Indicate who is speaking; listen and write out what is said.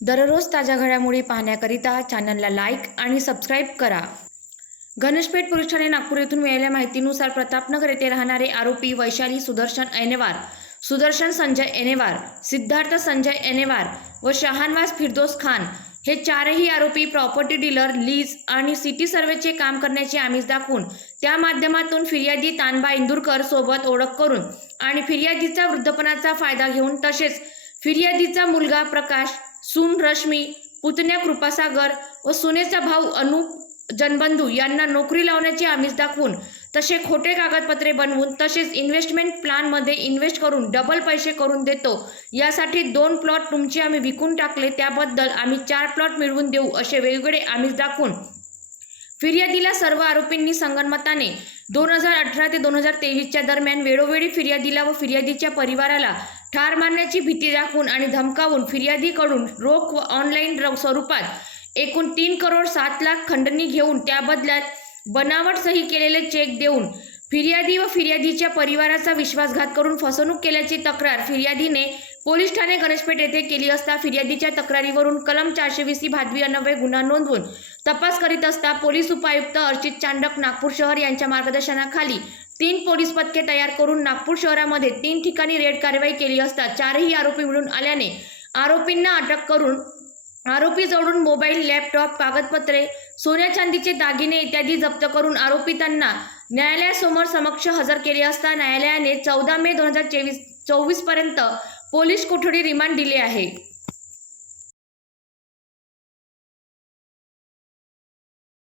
Speaker 1: दररोज ताज्या घडामोडी पाहण्याकरिता चॅनलला लाईक आणि सबस्क्राईब करा. गणेशपेठ पोलीस ठाणे नागपूर येथून मिळालेल्या माहितीनुसार प्रतापनगर येथे राहणारे आरोपी वैशाली सुदर्शन एनेवार सुदर्शन संजय एनेवार सिद्धार्थ संजय एनेवार व शहानवाज फिरदोस खान हे चारही आरोपी प्रॉपर्टी डीलर लीज आणि सिटी सर्वेचे काम करण्याचे आमिष दाखवून त्या माध्यमातून फिर्यादी तानबा इंदूरकर सोबत ओळख करून आणि फिर्यादीचा वृद्धपणाचा फायदा घेऊन तसेच फिर्यादीचा मुलगा प्रकाश सून रश्मी पुतण्या कृपासागर व सुनेचा भाऊ अनुप जनबंधू यांना नोकरी लावण्याचे आमिष दाखवून तसे खोटे कागदपत्रे बनवून तसेच इन्व्हेस्टमेंट प्लॅनमध्ये इन्व्हेस्ट करून डबल पैसे करून देतो. यासाठी दोन प्लॉट तुमचे आम्ही विकून टाकले. त्याबद्दल आम्ही चार प्लॉट मिळवून देऊ असे वेगवेगळे आमिष दाखवून फिर्यादीला सर्व आरोपींनी संगनमताने दोन हजार अठरा ते दोन हजार तेवीसच्या दरम्यान वेळोवेळी फिर्यादीला व फिर्यादीच्या परिवाराला ठार मारण्याची भीती दाखवून आणि धमकावून फिर्यादीकडून रोख व ऑनलाईन र- स्वरूपात एकूण तीन करोड सात लाख खंडणी घेऊन त्या बदल्यात बनावट सही केलेले चेक देऊन फिर्यादी व फिर्यादीच्या परिवाराचा विश्वासघात करून फसवणूक केल्याची तक्रार फिर्यादीने पोलीस ठाणे गणेशपेठ येथे केली असता फिर्यादीच्या तक्रारीवरून कलम चारशे वीस ही भादवी अन्वये गुन्हा नोंदवून तपास करीत असता पोलीस उपायुक्त अर्चित चांडक नागपूर शहर यांच्या मार्गदर्शनाखाली तीन पोलीस पथके तयार करून नागपूर शहरामध्ये तीन ठिकाणी रेड कारवाई केली असता चारही आरोपी मिळून आल्याने आरोपींना अटक करून आरोपी जवळून मोबाईल लॅपटॉप कागदपत्रे सोन्या चांदीचे दागिने इत्यादी जप्त करून आरोपितांना न्यायालयासमोर समक्ष हजर केले असता न्यायालयाने चौदा मे दोन हजार चोवीस चोवीसपर्यंत पोलीस कोठडी रिमांड दिले आहे.